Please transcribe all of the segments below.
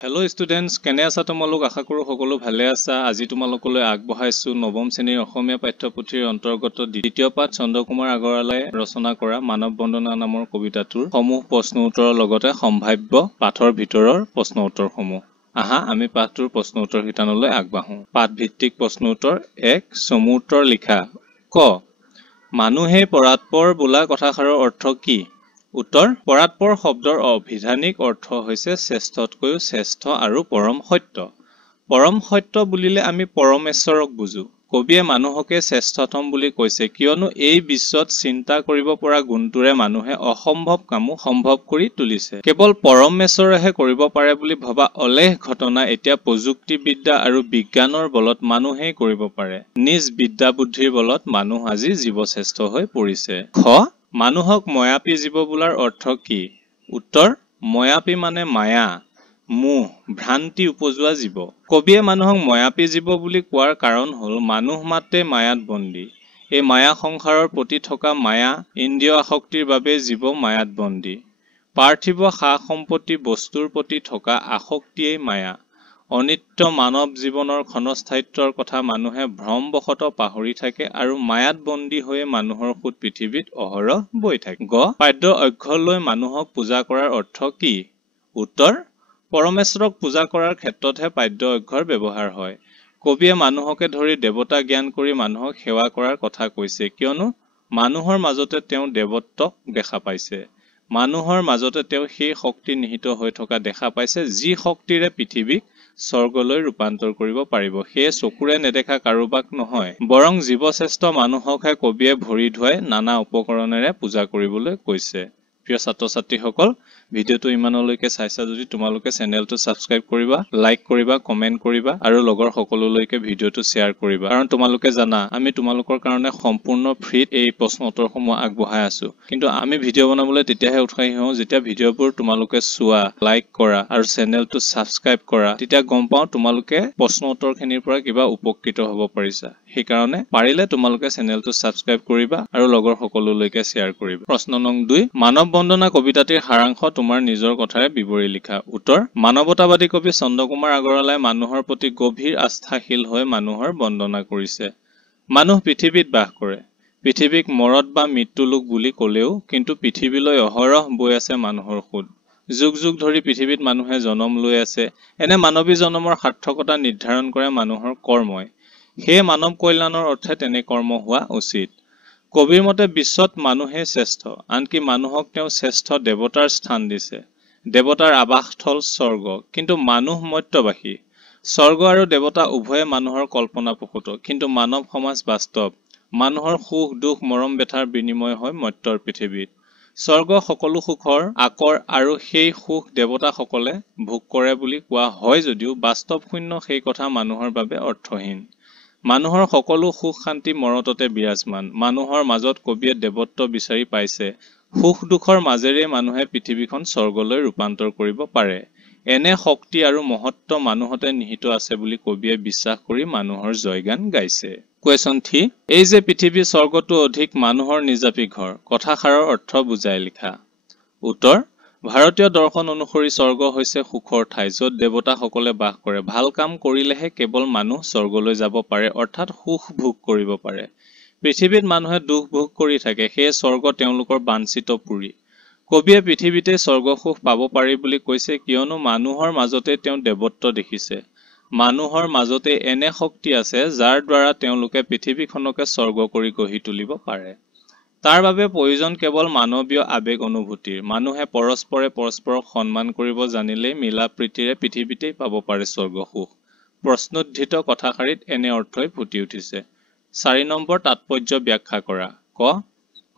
Hello' students, কেনে আছা তোমালোক? আশা কৰোঁ সকলো ভালে আছা। আজি তোমালোকলৈ আগবঢ়াইছোঁ নৱম শ্ৰেণীৰ অসমীয়া পাঠ্যপুথিৰ অন্তৰ্গত দ্বিতীয় পাঠ চন্দ্ৰকুমাৰ আগৰৱালাই ৰচনা কৰা মানৱ বন্দনা নামৰ কবিতাটোৰ সমূহ প্ৰশ্ন উত্তৰৰ লগতে সম্ভাৱ্য পাঠৰ ভিতৰৰ প্ৰশ্ন উত্তৰসমূহ। আহা আমি পাঠটোৰ প্ৰশ্ন উত্তৰ শিতানলৈ আগবাঢ়ো। পাঠভিত্তিক প্ৰশ্ন উত্তৰ ১. চমু উত্তৰ লিখা। ক. মানুহেই পৰাৎপৰ বোলা কথাষাৰৰ অৰ্থ কি? উত্তৰ: পৰাৎপৰ শব্দৰ অভিধানিক অৰ্থ হৈছে শ্ৰেষ্ঠতকৈও শ্ৰেষ্ঠ আৰু পৰম সত্য। পৰম সত্য বুলিলে আমি পৰমেশ্বৰক বুজো। কবিয়ে মানুহকে শ্ৰেষ্ঠতম বুলি কৈছে কিয়নো এই বিশ্বত চিন্তা কৰিব পৰা গুণটোৰে মানুহে অসম্ভৱ কামো সম্ভৱ কৰি তুলিছে। কেৱল পৰমেশ্বৰেহে কৰিব পাৰে বুলি ভবা অলেখ ঘটনা এতিয়া প্ৰযুক্তিবিদ্যা আৰু বিজ্ঞানৰ বলত মানুহেই কৰিব পাৰে। নিজ বিদ্যা বুদ্ধিৰ বলত মানুহ আজি জীৱশ্ৰেষ্ঠ হৈ পৰিছে। খ. মানুহক ময়াপী জীৱ বোলাৰ অৰ্থ কি? উত্তৰ: ময়াপী মানে মায়া, মোহ, ভ্ৰান্তি উপজোৱা জীৱ। কবিয়ে মানুহক ময়াপী জীৱ বুলি কোৱাৰ কাৰণ হ'ল মানুহ মাত্ৰে মায়াত বন্দী। এই মায়া সংসাৰৰ প্ৰতি থকা মায়া ইন্দ্ৰিয় আসক্তিৰ বাবে জীৱ মায়াত বন্দী। পাৰ্থিৱ সা সম্পত্তি বস্তুৰ প্ৰতি থকা আসক্তিয়েই মায়া। অনিত্য মানৱ জীৱনৰ ক্ষণস্থায়িত্বৰ কথা মানুহে ভ্ৰমবশতঃ পাহৰি থাকে আৰু মায়াত বন্দী হৈয়ে মানুহৰ সুত পৃথিৱীত অহৰহ বৈ থাকে। গ. পাদ্য অক্ষলৈ মানুহক পূজা কৰাৰ অৰ্থ কি? উত্তৰ: পৰমেশ্বৰক পূজা কৰাৰ ক্ষেত্ৰতহে পাদ্য অক্ষৰ ব্যৱহাৰ হয়। কবিয়ে মানুহকে ধৰি দেৱতা জ্ঞান কৰি মানুহক সেৱা কৰাৰ কথা কৈছে কিয়নো মানুহৰ মাজতে তেওঁ দেৱত্বক দেখা পাইছে। মানুহৰ মাজতে তেওঁ সেই শক্তি নিহিত হৈ থকা দেখা পাইছে যি শক্তিৰে পৃথিৱীক স্বৰ্গলৈ ৰূপান্তৰ কৰিব পাৰিব। সেয়ে চকুৰে নেদেখা কাৰোবাক নহয় বৰং জীৱশ্ৰেষ্ঠ মানুহকহে কবিয়ে ভৰি ধুৱাই নানা উপকৰণেৰে পূজা কৰিবলৈ কৈছে। প্ৰিয় ছাত্ৰ ছাত্ৰীসকল, ভিডিঅ'টো ইমানলৈকে চাইছা যদি তোমালোকে চেনেলটো ছাবস্ক্ৰাইব কৰিবা, লাইক কৰিবা, কমেণ্ট কৰিবা আৰু লগৰ সকলোলৈকে ভিডিঅ'টো শ্বেয়াৰ কৰিবা। কাৰণ তোমালোকে জানা আমি তোমালোকৰ কাৰণে সম্পূৰ্ণ ফ্ৰীত এই প্ৰশ্ন উত্তৰসমূহ আগবঢ়াই আছো। কিন্তু আমি ভিডিঅ' বনাবলৈ তেতিয়াহে উৎসাহী হওঁ যেতিয়া ভিডিঅ'বোৰ তোমালোকে চোৱা, লাইক কৰা আৰু চেনেলটো ছাবস্ক্ৰাইব কৰা। তেতিয়া গম পাওঁ তোমালোকে প্ৰশ্ন উত্তৰখিনিৰ পৰা কিবা উপকৃত হ'ব পাৰিছা। সেইকাৰণে পাৰিলে তোমালোকে চেনেলটো ছাবস্ক্ৰাইব কৰিবা আৰু লগৰ সকলোলৈকে শ্বেয়াৰ কৰিবা। প্ৰশ্ন নং ২. মানৱ বন্দনা কবিতাটিৰ সাৰাংশ তোমাৰ নিজৰ কথাৰে বিৱৰি লিখা। উত্তৰ: মানৱতাবাদী কবি চন্দ্ৰকুমাৰ আগৰৱালাই মানুহৰ প্ৰতি গভীৰ আস্থাশীল হৈ মানুহৰ বন্দনা কৰিছে। মানুহ পৃথিৱীত বাস কৰে। পৃথিৱীক মৰত বা মৃত্যুলোক বুলি ক'লেও কিন্তু পৃথিৱীলৈ অহৰহ বৈ আছে মানুহৰ সুত। যুগ যুগ ধৰি পৃথিৱীত মানুহে জনম লৈ আছে। এনে মানৱী জনমৰ সাৰ্থকতা নিৰ্ধাৰণ কৰে মানুহৰ কৰ্মই। সেয়ে মানৱ কল্যাণৰ অৰ্থে তেনে কৰ্ম হোৱা উচিত। কবিৰ মতে বিশ্বত মানুহেই শ্ৰেষ্ঠ, আনকি মানুহক তেওঁ শ্ৰেষ্ঠ দেৱতাৰ স্থান দিছে। দেৱতাৰ আৱাসস্থল স্বৰ্গ, কিন্তু মানুহ মৰ্ত্যবাসী। স্বৰ্গ আৰু দেৱতা উভয়ে মানুহৰ কল্পনাপ্ৰসূত, কিন্তু মানৱ সমাজ বাস্তৱ। মানুহৰ সুখ দুখ মৰম বেথাৰ বিনিময় হয় মৰ্ত্যৰ পৃথিৱীত। স্বৰ্গ সকলো সুখৰ আকৰ আৰু সেই সুখ দেৱতাসকলে ভোগ কৰে বুলি কোৱা হয় যদিও বাস্তৱ শূন্য সেই কথা মানুহৰ বাবে অৰ্থহীন। মানুহৰ সকলো সুখ শান্তি মৰততে বিৰাজমান। মানুহৰ মাজত কবিয়ে দেৱত্ব বিচাৰি পাইছে। সুখ দুখৰ মাজেৰেই মানুহে পৃথিৱীখন স্বৰ্গলৈ ৰূপান্তৰ কৰিব পাৰে। এনে শক্তি আৰু মহত্ব মানুহতে নিহিত আছে বুলি কবিয়ে বিশ্বাস কৰি মানুহৰ জয়গান গাইছে। কুৱেশ্যন 3. এই যে পৃথিৱী স্বৰ্গটো অধিক মানুহৰ নিজাপি ঘৰ কথাষাৰৰ অৰ্থ বুজাই লিখা। উত্তৰ: ভাৰতীয় দৰ্শন অনুসৰি স্বৰ্গ হৈছে সুখৰ ঠাই য'ত দেৱতাসকলে বাস কৰে। ভাল কাম কৰিলেহে কেৱল মানুহ স্বৰ্গলৈ যাব পাৰে, অৰ্থাৎ সুখ ভোগ কৰিব পাৰে। পৃথিৱীত মানুহে দুখ ভোগ কৰি থাকে, সেয়ে স্বৰ্গ তেওঁলোকৰ বাঞ্ছিত পুৰী। কবিয়ে পৃথিৱীতে স্বৰ্গসুখ পাব পাৰি বুলি কৈছে কিয়নো মানুহৰ মাজতে তেওঁ দেৱত্ব দেখিছে। মানুহৰ মাজতে এনে শক্তি আছে যাৰ দ্বাৰা তেওঁলোকে পৃথিৱীখনকে স্বৰ্গ কৰি গঢ়ি তুলিব পাৰে। তাৰ বাবে প্ৰয়োজন কেৱল মানৱীয় আবেগ অনুভূতিৰ। মানুহে পৰস্পৰে পৰস্পৰক সন্মান কৰিব জানিলেই মিলা প্ৰীতিৰে পৃথিৱীতেই পাব পাৰে স্বৰ্গসুখ। প্ৰশ্নোদ্ধৃত কথাষাৰিত এনে অৰ্থই ফুটি উঠিছে। 4 নম্বৰ তাৎপৰ্য ব্যাখ্যা কৰা। ক.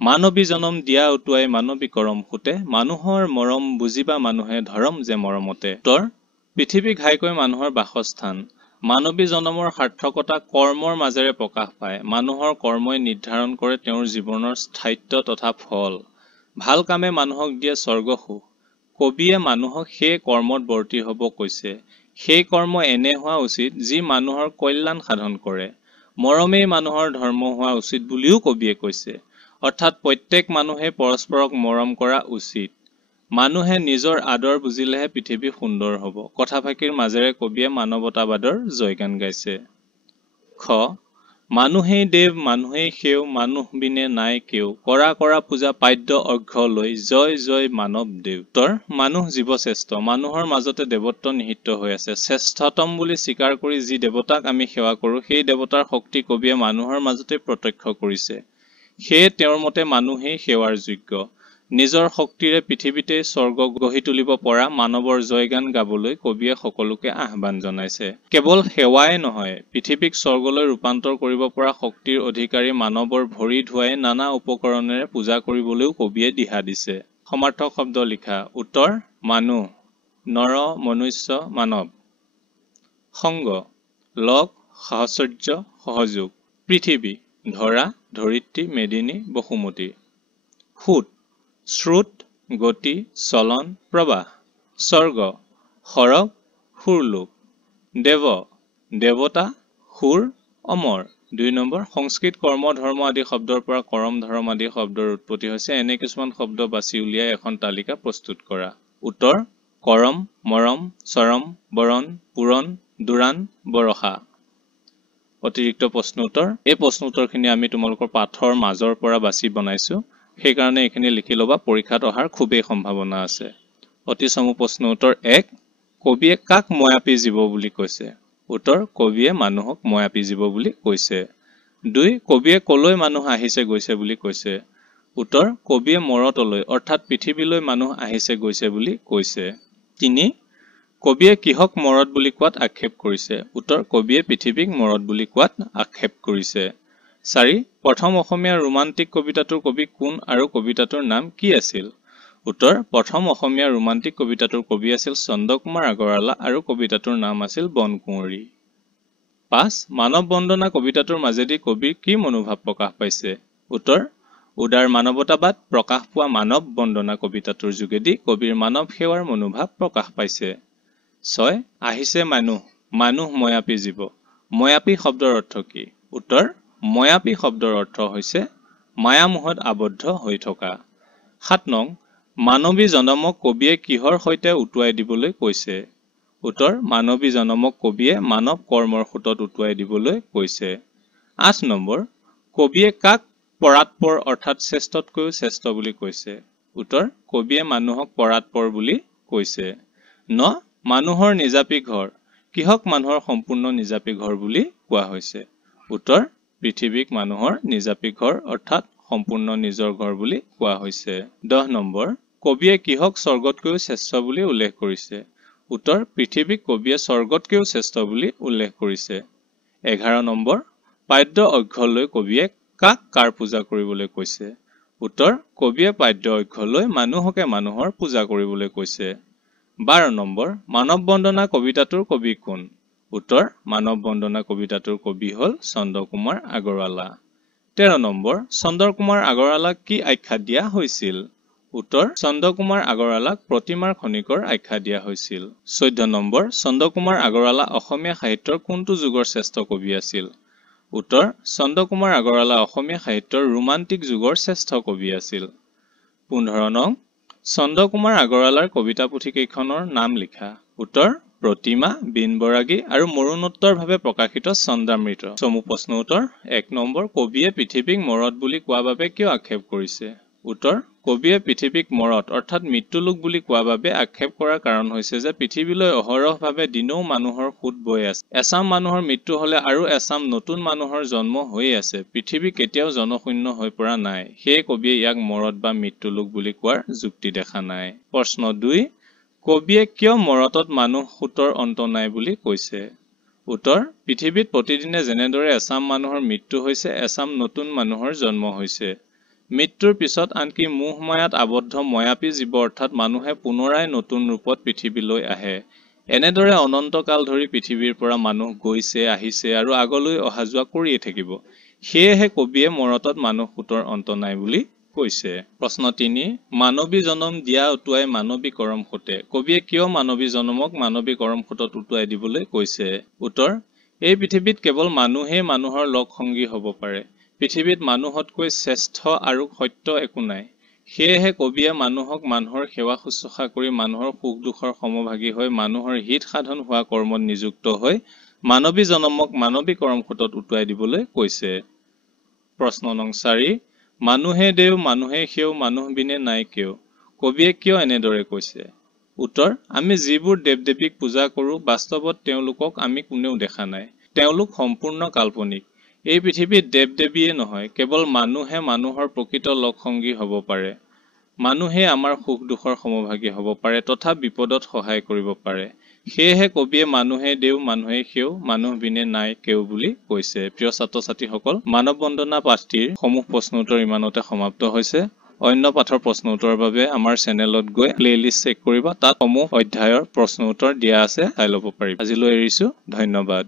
মানৱী জনম দিয়া উটুৱাই মানৱী কৰম সুতে, মানুহৰ মৰম বুজিবা মানুহে ধৰম যে মৰমতে। উত্তৰ: পৃথিৱী ঘাইকৈ মানুহৰ বাসস্থান। মানৱী জনমৰ সাৰ্থকতা কৰ্মৰ মাজেৰে প্ৰকাশ পায়। মানুহৰ কৰ্মই নিৰ্ধাৰণ কৰে তেওঁৰ জীৱনৰ স্থায়িত্ব তথা ফল। ভাল কামে মানুহক দিয়ে স্বৰ্গসুখ। কবিয়ে মানুহক সেই কৰ্মত বৰ্তি হ'ব কৈছে। সেই কৰ্ম এনে হোৱা উচিত যি মানুহৰ কল্যাণ সাধন কৰে। মৰমেই মানুহৰ ধৰ্ম হোৱা উচিত বুলিও কবিয়ে কৈছে। অৰ্থাৎ প্ৰত্যেক মানুহে পৰস্পৰক মৰম কৰা উচিত। মানুহে নিজৰ আদৰ বুজিলেহে পৃথিৱী সুন্দৰ হ'ব। কথাফাঁকিৰ মাজেৰে কবিয়ে মানৱতাবাদৰ জয়গান গাইছে। খ মানুহেই দেৱ মানুহেই সেও মানুহ বিনে নাই কেও কৰা কৰা পূজা পাদ্য অৰ্ঘ্য লৈ জয় জয় মানৱ দেৱ। উত্তৰ মানুহ জীৱশ্ৰেষ্ঠ। মানুহৰ মাজতে দেৱত্ব নিহিত হৈ আছে। শ্ৰেষ্ঠতম বুলি স্বীকাৰ কৰি যি দেৱতাক আমি সেৱা কৰোঁ সেই দেৱতাৰ শক্তি কবিয়ে মানুহৰ মাজতে প্ৰত্যক্ষ কৰিছে। সেয়ে তেওঁৰ মতে মানুহেই সেৱাৰ যোগ্য। নিজৰ শক্তিৰে পৃথিৱীতে স্বৰ্গ গঢ়ি তুলিব পৰা মানৱৰ জয়গান গাবলৈ কবিয়ে সকলোকে আহ্বান জনাইছে। কেৱল সেৱাই নহয়, পৃথিৱীক স্বৰ্গলৈ ৰূপান্তৰ কৰিব পৰা শক্তিৰ অধিকাৰী মানৱৰ ভৰি ধুৱাই নানা উপকৰণেৰে পূজা কৰিবলৈও কবিয়ে দিহা দিছে। সমাৰ্থক শব্দ লিখা। উত্তৰ মানুহ, নৰ মনুষ্য মানৱ। সংগ, লগ, সাহচৰ্য, সহযোগ। পৃথিৱী, ধৰা, ধৰিত্ৰী, মেদিনী, বসুমতী। সুত, স্ৰোত, গতি, চলন, প্ৰবাহ। স্বৰ্গ, সৰগ, সুৰলোক। দেৱ, দেৱতা, সুৰ, অমৰ। ২ নম্বৰ সংস্কৃত কৰ্ম ধৰ্ম আদি শব্দৰ পৰা কৰম ধৰ্ম আদি শব্দৰ উৎপত্তি হৈছে। এনে কিছুমান শব্দ বাছি উলিয়াই এখন তালিকা প্ৰস্তুত কৰা। উত্তৰ কৰম, মৰম, চৰম, বৰণ, পুৰণ, দুৰাণ, বৰষা। অতিৰিক্ত প্ৰশ্ন উত্তৰ। এই প্ৰশ্ন উত্তৰখিনি আমি তোমালোকৰ পাঠৰ মাজৰ পৰা বাছি বনাইছো। সেইকাৰণে এইখিনি লিখি ল'বা, পৰীক্ষাত অহাৰ খুবেই সম্ভাৱনা আছে। অতি চমু প্ৰশ্ন উত্তৰ ১ কবিয়ে কাক ময়াপী জীৱ বুলি কৈছে? উত্তৰ কবিয়ে মানুহক ময়াপী জীৱ বুলি কৈছে। ২ কবিয়ে কলৈ মানুহ আহিছে গৈছে বুলি কৈছে? উত্তৰ কবিয়ে মৰতলৈ অৰ্থাৎ পৃথিৱীলৈ মানুহ আহিছে গৈছে বুলি কৈছে। ৩ কবিয়ে কিহক মৰত বুলি কোৱাত আক্ষেপ কৰিছে? উত্তৰ কবিয়ে পৃথিৱীক মৰত বুলি কোৱাত আক্ষেপ কৰিছে। ৪ প্ৰথম অসমীয়া ৰোমান্টিক কবিতাটোৰ কবি কোন আৰু কবিতাটোৰ নাম কি আছিল? উত্তৰ প্ৰথম অসমীয়া ৰোমান্টিক কবিতাটোৰ কবি আছিল চন্দ্ৰকুমাৰ আগৰৱালা আৰু কবিতাটোৰ নাম আছিল বনকুঁৱৰী। ৫ মানৱ বন্দনা কবিতাটোৰ মাজেদি কবিৰ কি মনোভাৱ প্ৰকাশ পাইছে? উত্তৰ উদাৰ মানৱতাবাদ প্ৰকাশ পোৱা মানৱ বন্দনা কবিতাটোৰ যোগেদি কবিৰ মানৱ সেৱাৰ মনোভাৱ প্ৰকাশ পাইছে। ৬ আহিছে মানুহ, মানুহ ময়াপী জীৱ। ময়াপী শব্দৰ অৰ্থ কি? উত্তৰ ময়াপী শব্দৰ অৰ্থ হৈছে মায়ামোহত আবদ্ধ হৈ থকা। ৭ নং মানৱী জনমক কবিয়ে কিহৰ সৈতে উটুৱাই দিবলৈ কৈছে? উত্তৰ মানৱী জনমক কবিয়ে মানৱ কৰ্মৰ সোঁতত উটুৱাই দিবলৈ কৈছে। ৮ নম্বৰ কবিয়ে কাক পৰাৎপৰ অৰ্থাৎ শ্ৰেষ্ঠতকৈও শ্ৰেষ্ঠ বুলি কৈছে? উত্তৰ কবিয়ে মানুহক পৰাৎপৰ বুলি কৈছে। ৯ মানুহৰ নিজাপী ঘৰ। কিহক মানুহৰ সম্পূৰ্ণ নিজাপী ঘৰ বুলি কোৱা হৈছে? উত্তৰ পৃথিৱীক মানুহৰ নিজাপী ঘৰ অৰ্থাৎ সম্পূৰ্ণ নিজৰ ঘৰ বুলি কোৱা হৈছে। ১০ নম্বৰ কবিয়ে কিহক স্বৰ্গতকৈও শ্ৰেষ্ঠ বুলি উল্লেখ কৰিছে? উত্তৰ পৃথিৱীক কবিয়ে স্বৰ্গতকৈও শ্ৰেষ্ঠ বুলি উল্লেখ কৰিছে। ১১ নম্বৰ পাদ্য অৰ্ঘ্য লৈ কবিয়ে কাক কাৰ পূজা কৰিবলৈ কৈছে? উত্তৰ কবিয়ে পাদ্য অৰ্ঘ্য লৈ মানুহকে মানুহৰ পূজা কৰিবলৈ কৈছে। ১২ নম্বৰ মানৱ বন্দনা কবিতাটোৰ কবি কোন? উত্তৰ মানৱ বন্দনা কবিতাটোৰ কবি হ'ল চন্দ্ৰকুমাৰ আগৰৱালা। ১৩ নম্বৰ চন্দ্ৰকুমাৰ আগৰৱালাক কি আখ্যা দিয়া হৈছিল? উত্তৰ চন্দ্ৰকুমাৰ আগৰৱালাক প্ৰতিমাৰ খনিকৰ আখ্যা দিয়া হৈছিল। ১৪ নম্বৰ চন্দ্ৰকুমাৰ আগৰৱালা অসমীয়া সাহিত্যৰ কোনটো যুগৰ শ্ৰেষ্ঠ কবি আছিল? উত্তৰ চন্দ্ৰকুমাৰ আগৰৱালা অসমীয়া সাহিত্যৰ ৰোমান্টিক যুগৰ শ্ৰেষ্ঠ কবি আছিল। ১৫ নং চন্দ্ৰকুমাৰ আগৰৱালাৰ কবিতা পুথি কেইখনৰ নাম লিখা? উত্তৰ প্ৰতিমা, বীণ বৰাগী আৰু মৰণোত্তৰভাৱে প্ৰকাশিত চন্দ্ৰামৃত। চমু প্ৰশ্ন উত্তৰ ১ নম্বৰ কবিয়ে পৃথিৱীক মৰত বুলি কোৱা বাবে কিয় আক্ষেপ কৰিছে? উত্তৰ কবিয়ে পৃথিৱীক মৰত অৰ্থাৎ মৃত্যুলোক বুলি কোৱা বাবে আক্ষেপ কৰাৰ কাৰণ হৈছে যে পৃথিৱীলৈ অহৰহভাৱে দিনৌ মানুহৰ সোঁত বৈ আছে। এচাম মানুহৰ মৃত্যু হলে আৰু এচাম নতুন মানুহৰ জন্ম হৈয়ে আছে। পৃথিৱী কেতিয়াও জনশূন্য হৈ পৰা নাই। সেয়ে কবিয়ে ইয়াক মৰত বা মৃত্যুলোক বুলি কোৱাৰ যুক্তি দেখা নাই। প্ৰশ্ন ২ কবিয়ে কিয় মৰতত মানুহ সোঁতৰ অন্ত নাই বুলি কৈছে? উত্তৰ পৃথিৱীত প্ৰতিদিনে যেনেদৰে এচাম মানুহৰ মৃত্যু হৈছে এচাম নতুন মানুহৰ জন্ম হৈছে। মৃত্যুৰ পিছত আনকি মোহ মায়াত আবদ্ধ ময়াপী জীৱ অৰ্থাৎ মানুহে পুনৰাই নতুন ৰূপত পৃথিৱীলৈ আহে। এনেদৰে অনন্তকাল ধৰি পৃথিৱীৰ পৰা মানুহ গৈছে আহিছে আৰু আগলৈ অহা যোৱা কৰিয়ে থাকিব। সেয়েহে কবিয়ে মৰতত মানুহ সোঁতৰ অন্ত নাই বুলি কৈছে। প্ৰশ্ন ৩ মানৱী জনম দিয়া উটুৱাই মানৱী কৰম সোঁতে। কবিয়ে কিয় মানৱী জনমক মানৱী কৰম সোঁতত উটুৱাই দিবলৈ কৈছে? উত্তৰ এই পৃথিৱীত কেৱল মানুহেই মানুহৰ লগ সংগী হ'ব পাৰে। পৃথিৱীত মানুহতকৈ শ্ৰেষ্ঠ আৰু সত্য একো নাই। সেয়েহে কবিয়ে মানুহক মানুহৰ সেৱা শুশ্ৰূষা কৰি মানুহৰ সুখ দুখৰ সমভাগী হৈ মানুহৰ হিত সাধন হোৱা কৰ্মত নিযুক্ত হৈ মানৱী জনমক মানৱী কৰ্মসূত্ৰত উটুৱাই দিবলৈ কৈছে। প্ৰশ্ন নং 4 মানুহে দেও মানুহে সেও মানুহ বিনে নাই কেও কবিয়ে কিয় এনেদৰে কৈছে? উত্তৰ আমি যিবোৰ দেৱ দেৱীক পূজা কৰো বাস্তৱত তেওঁলোকক আমি কোনেও দেখা নাই। তেওঁলোক সম্পূৰ্ণ কাল্পনিক। এই পৃথিৱীত দেৱ দেৱীয়ে নহয় কেৱল মানুহে মানুহৰ প্ৰকৃত লগ সংগী হ'ব পাৰে। মানুহে আমাৰ সুখ দুখৰ সমভাগী হ'ব পাৰে তথা বিপদত সহায় কৰিব পাৰে। সেয়েহে কবিয়ে মানুহে দেও মানুহে সেও মানুহ বিনে নাই কেও বুলি কৈছে। প্ৰিয় ছাত্ৰ ছাত্ৰীসকল, মানৱ বন্দনা পাঠটিৰ সমূহ প্ৰশ্ন উত্তৰ ইমানতে সমাপ্ত হৈছে। অন্য পাঠৰ প্ৰশ্ন উত্তৰৰ বাবে আমাৰ চেনেলত গৈ প্লেলিষ্ট চেক কৰিবা। তাত সমূহ অধ্যায়ৰ প্ৰশ্ন উত্তৰ দিয়া আছে, চাই ল'ব পাৰিবা। আজিলৈ এৰিছো, ধন্যবাদ।